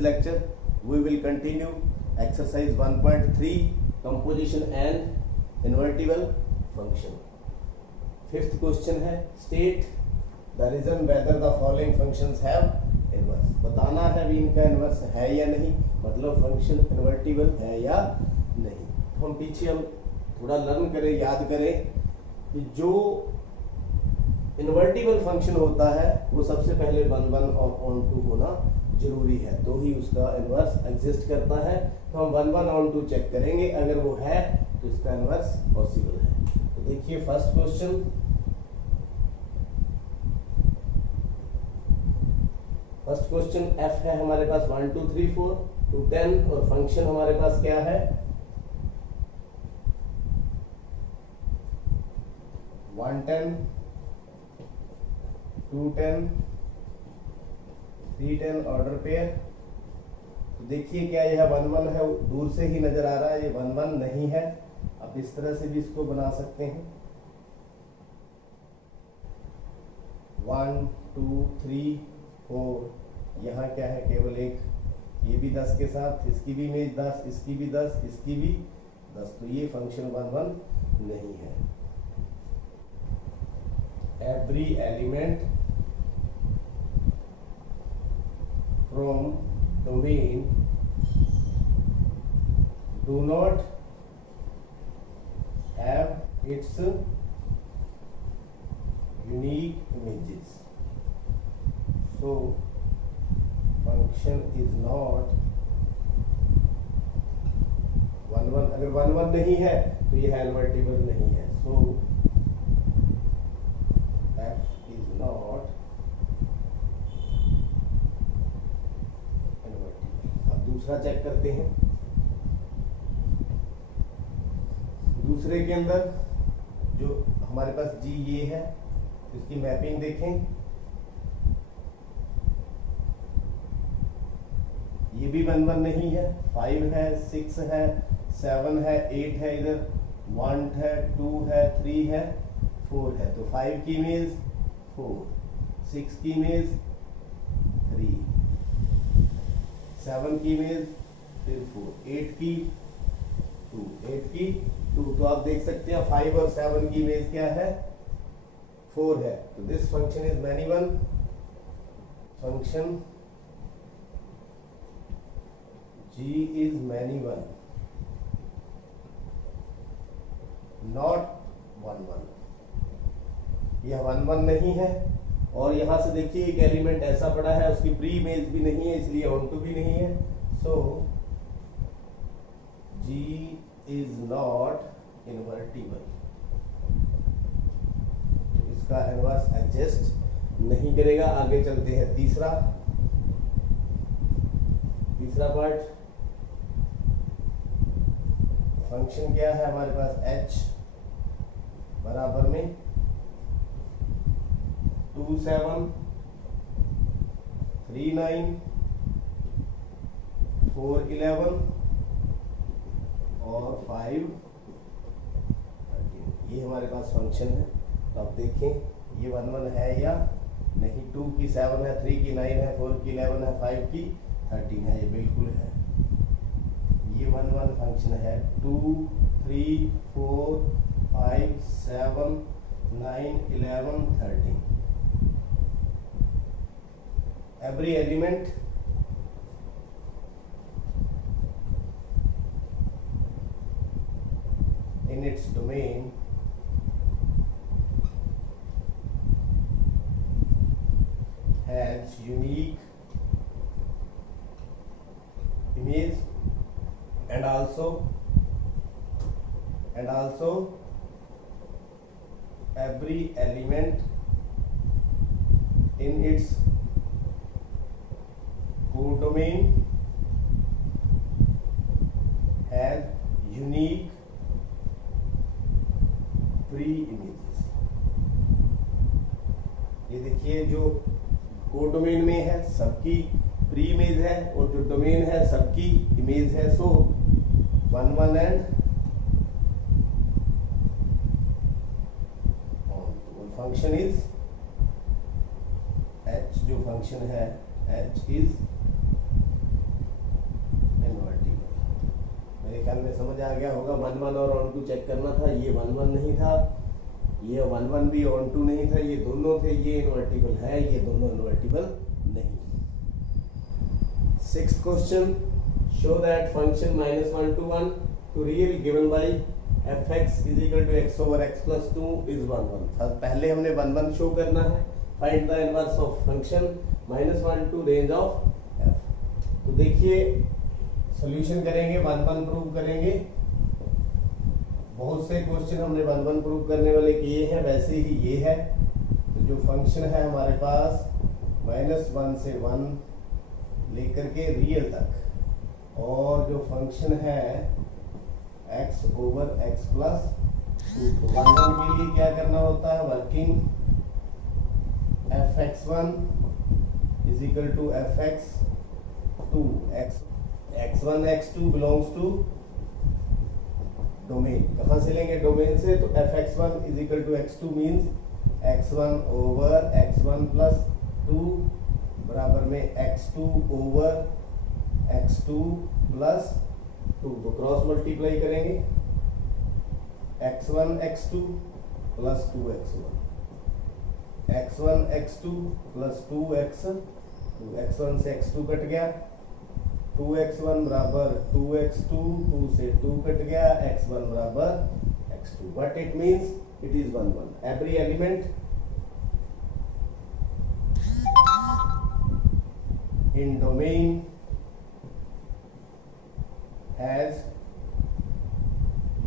today's lecture we will continue exercise 1.3 composition and invertible function. Fifth question है state the reason whether the following functions have inverse. बताना है भी इनका inverse है या नहीं, मतलब फंक्शन इन्वर्टिबल है या नहीं. तो हम पीछे हम थोड़ा लर्न करें, याद करें कि जो इन्वर्टिबल फंक्शन होता है वो सबसे पहले 1 1 और ऑन 2 होना जरूरी है, तो ही उसका इनवर्स एग्जिस्ट करता है. तो हम 1 1 ऑन 2 चेक करेंगे, अगर वो है तो इसका इनवर्स पॉसिबल है. तो देखिए फर्स्ट क्वेश्चन, f है हमारे पास 1 2 3 4 to 10 और फंक्शन हमारे पास क्या है 110 210 310 ऑर्डर पेयर. तो देखिए क्या यह 1 1 है, दूर से ही नजर आ रहा है, ये 1 1 नहीं है. आप इस तरह से भी इसको बना सकते हैं 1 2 3 4. यहाँ क्या है, केवल एक, ये भी 10 के साथ, इसकी भी इमेज 10, इसकी भी 10, इसकी भी 10. तो ये फंक्शन 1 1 नहीं है. Every element from domain do not have its unique images, so function is not 1 1. अगर 1 1 नहीं है तो यह इन्वर्टिबल नहीं है. so f is not दूसरा चेक करते हैं. दूसरे के अंदर जो हमारे पास जी ये है, इसकी मैपिंग देखें. ये भी 1 1 नहीं है, 5 है, 6 है, 7 है, 8 है, इधर 1 है, 2 है, 3 है, 4 है. तो 5 की इमेज 4, 6 की इमेज 3, 7 की इमेज फिर 4, 8 की 2, 8 की 2. तो आप देख सकते हैं 5 और 7 की इमेज क्या है 4 है. तो this function is many one. Function g is many one, not 1 1. यह 1 1 नहीं है. और यहां से देखिए एक एलिमेंट ऐसा पड़ा है, उसकी प्री इमेज भी नहीं है, इसलिए ऑन टू भी नहीं है. सो G इज नॉट इन्वर्टिबल, इसका इनवर्स एडजस्ट नहीं करेगा. आगे चलते हैं तीसरा पार्ट. फंक्शन क्या है हमारे पास h बराबर में 2 7 3 9 4 11 और 5 13. ये हमारे पास फंक्शन है. तो आप देखें ये 1 1 है या नहीं. 2 की 7 है, 3 की 9 है, 4 की 11 है, 5 की 13 है. ये बिल्कुल है, ये 1 1 फंक्शन है. 2 3 4 5 7 9 11 13. Every element in its domain has unique image and also every element in its codomain has unique pre-images. ये देखिए जो कोडोमेन में है सबकी प्री इमेज है और जो डोमेन है सबकी इमेज है. सो 1 1 एंड फंक्शन इज h, जो फंक्शन है h इज मेरे ख्याल में समझ आ गया होगा। 1 1 और ऑन टू चेक करना था, ये 1 1 नहीं था, ये 1 1 भी ऑन टू नहीं था, ये दोनों थे, ये इन्वर्टिबल है, ये दोनों इन्वर्टिबल नहीं। 6th question, show that function -1 to 1 to real given by fx is equal to x over x plus 2 is 1 1। पहले हमने 1 1 शो करना है। Find the inverse of function -1 to range of f। तो देखिए सॉल्यूशन करेंगे, 1 1 prove करेंगे। बहुत से क्वेश्चन हमने 1 1 प्रूव करने वाले किए हैं, वैसे ही ये है। तो जो फंक्शन है हमारे पास -1 से 1 लेकर के रियल तक, और जो फंक्शन है x ओवर x प्लस 2, तो 1 1 के लिए क्या करना होता है, working fx1 is equal to fx2, x1 x2 belongs to domain. कहां से लेंगे, डोमेन से। तो fx1 is equal to x2 means x1 over x1 plus 2 बराबर में x2 ओवर x2 प्लस 2। तो क्रॉस मल्टीप्लाई करेंगे, x1 x2 plus 2x1, x1 x2 plus 2x2, x1 से x2 कट गया, 2x1 बराबर 2x2, 2 से 2 कट गया, x1 बराबर x2। What it means, it is 1 1। Every element in domain has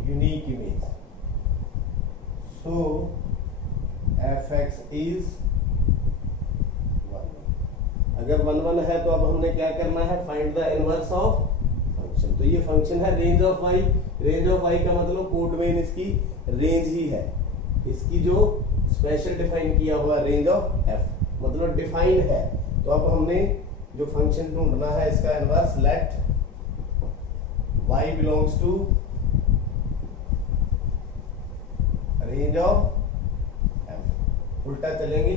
unique image, so fx is 1 1। अगर 1 1 है तो अब हमने क्या करना है, find the inverse of function. तो ये फंक्शन है range of y। Range of y का मतलब कोड में इसकी रेंज ही है, इसकी जो स्पेशल डिफाइन किया हुआ रेंज ऑफ f मतलब डिफाइन है। तो अब हमने जो फंक्शन ढूंढना है इसका inverse, let y belongs to range of f। उल्टा चलेंगे,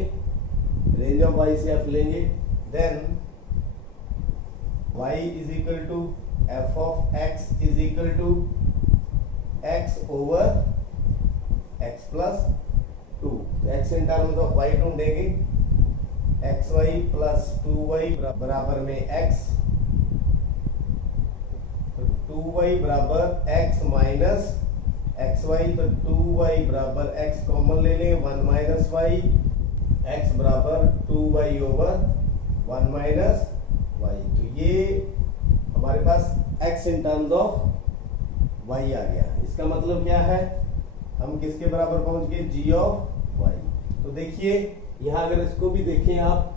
रेंज ऑफ y से f लेंगे, then y is equal to f of x is equal to x over x plus 2। x in terms of y ढूंढेंगे, xy plus 2y बराबर में x, तो 2y बराबर x minus xy, तो 2y बराबर x common ले लें, 1 minus y, x बराबर 2y ओवर 1 माइनस y। तो ये हमारे पास x in terms of y आ गया। इसका मतलब क्या है, हम किसके बराबर पहुंच गए, g ऑफ y। तो देखिए यहाँ अगर इसको भी देखें आप,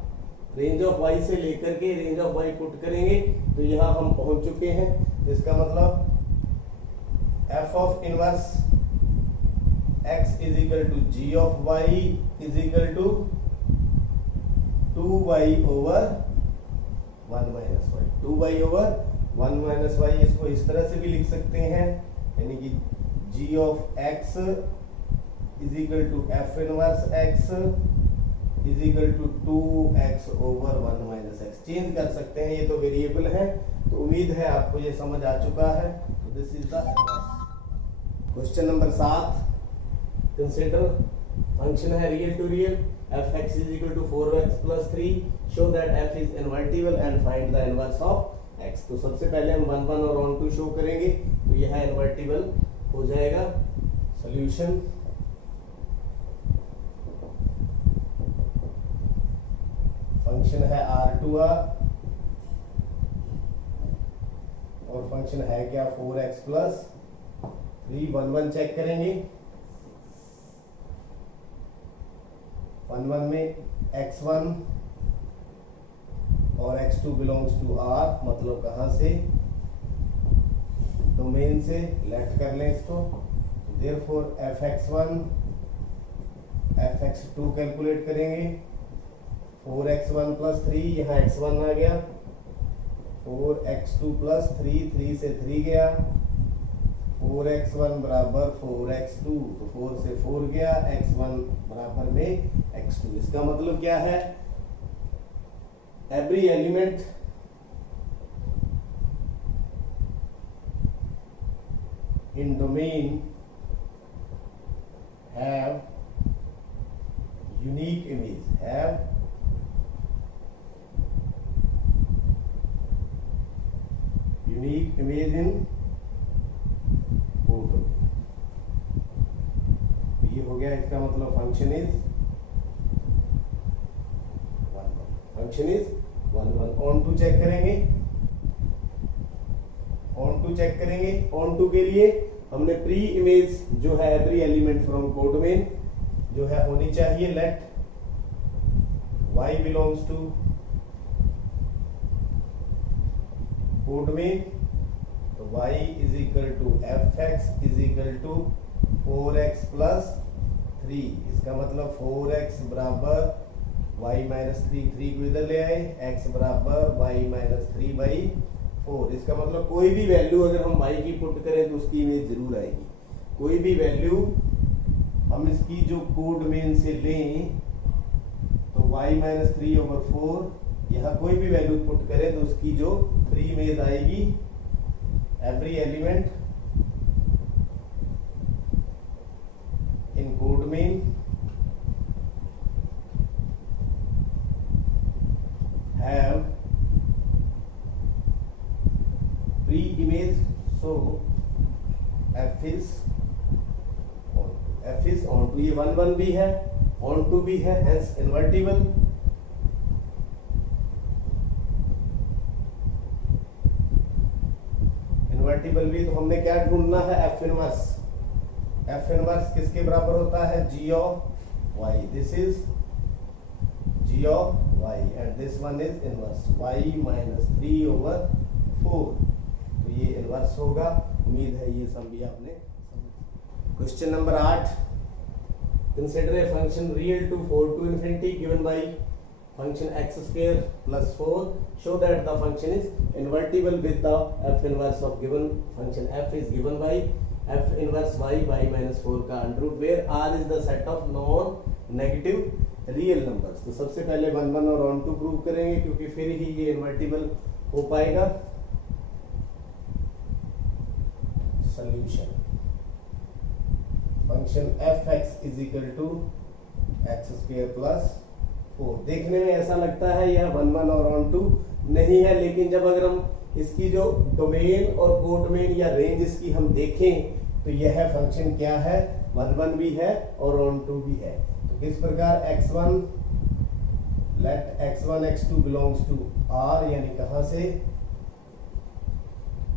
रेंज ऑफ y से लेकर के रेंज ऑफ y पुट करेंगे तो यहाँ हम पहुंच चुके हैं। जिसका मतलब f of inverse x is equal to g of y is equal to 2y over 1 minus y। 2y over 1 minus y, इसको इस तरह से भी लिख सकते हैं, यानी कि g of x is equal to f inverse x is equal to 2x over 1 minus x। Change कर सकते हैं, ये तो वेरिएबल है। तो उम्मीद है आपको ये समझ आ चुका है। तो this is the question number 7। Consider function है real to real, fx is equal to 4x plus 3, show that f is invertible and find the inverse of x। तो सबसे पहले हम 1 1 और ऑन टू शो करेंगे, तो यह इनवर्टिबल हो जाएगा। सॉल्यूशन, फंक्शन है R2R और फंक्शन है क्या 4x प्लस 3। 1 1 चेक करेंगे, 1 1 में x1 और x2 बिलोंग्स टू R, मतलब कहां से, डोमेन से। लेफ्ट कर लें इसको, देयरफॉर fx1 fx2 कैलकुलेट करेंगे, 4x1 प्लस 3, यहाँ x1 आ गया, 4x2 प्लस 3, 3 से 3 गया, 4x1 बराबर 4x2, तो 4 से 4 गया, x1 बराबर में x2। इसका मतलब क्या है, every element in domain have unique image, have unique image in code domain। ये हो गया, इसका मतलब function is 1 1, function is 1 1। Onto check करेंगे, ऑन टू चेक करेंगे। ऑन टू के लिए हमने प्री इमेज जो है every element from codomain जो है होनी चाहिए, let y belongs to codomain, तो y is equal to fx is equal to 4x plus 3। इसका मतलब 4x बराबर y माइनस 3, 3 को इधर ले आए, x बराबर y माइनस 3/4। इसका मतलब कोई भी वैल्यू अगर हम y की पुट करें तो उसकी इमेज जरूर आएगी। कोई भी वैल्यू हम इसकी जो कोड डोमेन से लें तो y माइनस 3/4, यहाँ कोई भी वैल्यू पुट करें तो उसकी जो फ्री इमेज आएगी, every element in code domain have pre-image, so f is on to। ये 1 1 भी है, on to भी है, hence invertible। इन्वर्टिबल भी, तो हमने क्या ढूंढना है, एफ इनवर्स। एफ इनवर्स किसके बराबर होता है, g of y। This is g of y and this one is inverse y minus 3/4। तो ये इनवर्स होगा। उम्मीद है ये सब भी आपने समझ। Question number 8, consider a function real to 4 to infinity given by function x square plus 4, show that the function is invertible with the f inverse of given function। f is given by f inverse y minus 4 का under root, where r is the set of non negative real numbers. तो सबसे पहले 1 1 और on to prove करेंगे, क्योंकि फिर ही ये invertible हो पाएगा। Solution, function f(x) is equal to x square plus 4। देखने में ऐसा लगता है यह 1 1 और ऑन टू नहीं है, लेकिन जब अगर हम इसकी जो डोमेन और कोड डोमेन या रेंज इसकी हम देखें तो यह फंक्शन क्या है, 1 1 भी है और ऑन टू भी है। इस प्रकार x1 late x1 x2 belongs to r, यानी कहां से,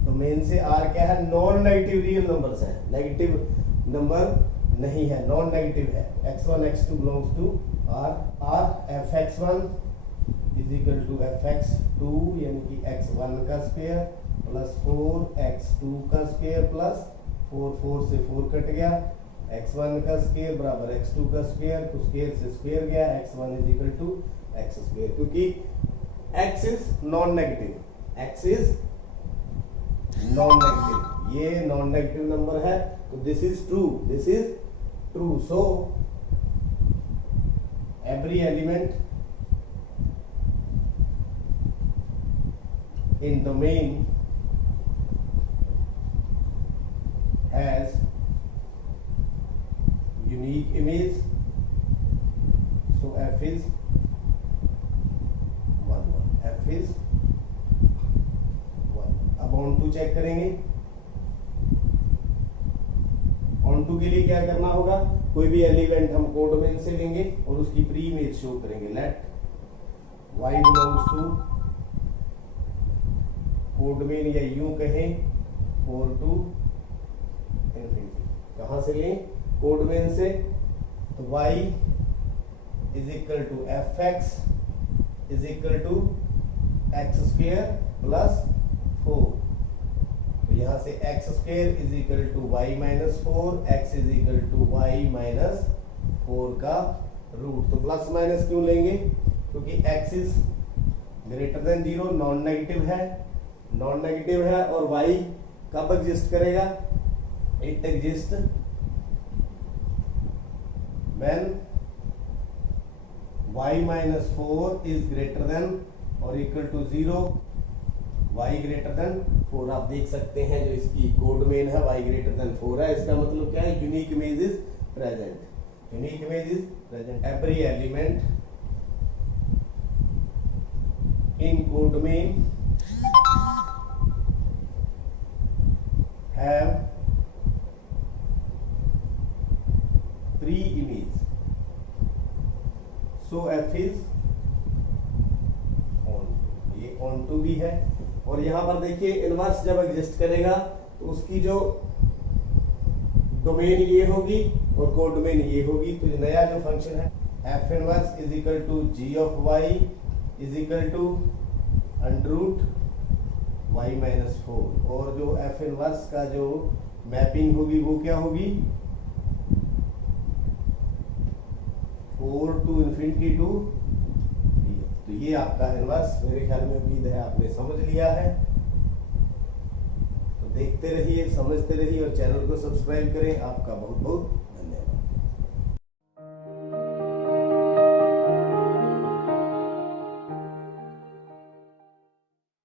डोमेन से। r क्या है, नॉन नेगेटिव रियल नंबर्स है, नेगेटिव नंबर नहीं है, नॉन नेगेटिव है। x1 x2 belongs to r। r fx1 is equal to fx2, यानी कि x1 का स्क्वायर प्लस 4x2 का स्क्वायर प्लस 4 से 4 कट गया, x1 का स्क्वायर बराबर x2 का स्क्वायर, तो स्क्वायर से स्क्वायर गया, x1 is equal to x square. क्योंकि x is non negative, x is non negative, ये नॉन नेगेटिव नंबर है, तो this is true, this is true. So every element in domain has unique image, so f is 1 1, f is 1। अब on to check करेंगे। Onto के लिए क्या करना होगा, कोई भी एलिमेंट हम कोड डोमेन से लेंगे और उसकी प्री इमेज शो करेंगे। Let y belongs to codomain, या यूं कहें 4 to infinity। कहां से लें, कोड डोमेन से, तो y is equal to fx is equal to x square plus 4। तो यहां से x square is equal to y minus 4, x is equal to y minus 4 का रूट। तो प्लस माइनस क्यों लेंगे, क्योंकि x is greater than 0, non negative है, non negative है, और y कब एग्जिस्ट करेगा, it exist when y minus 4 is greater than or equal to 0, y greater than 4। आप देख सकते हैं जो इसकी कोड मेन है y ग्रेटर देन 4 है। इसका मतलब क्या है? Unique image is present. Unique image is present. Every element in code main have 3 image, so f is on। ये on to भी है। और यहां पर देखिए इनवर्स जब एग्जिस्ट करेगा तो उसकी जो डोमेन ये होगी और कोड डोमेन ये होगी। तो नया जो फंक्शन है f inverse is equal to g of y is equal to under root y minus 4। और जो f इनवर्स का जो मैपिंग होगी वो क्या होगी? 4 टू इन्फिनिटी टू b। तो ये आपका इनवर्स मेरे ख्याल में उम्मीद है आपने समझ लिया है। तो देखते रहिए, समझते रहिए और चैनल को सब्सक्राइब करें। आपका बहुत बहुत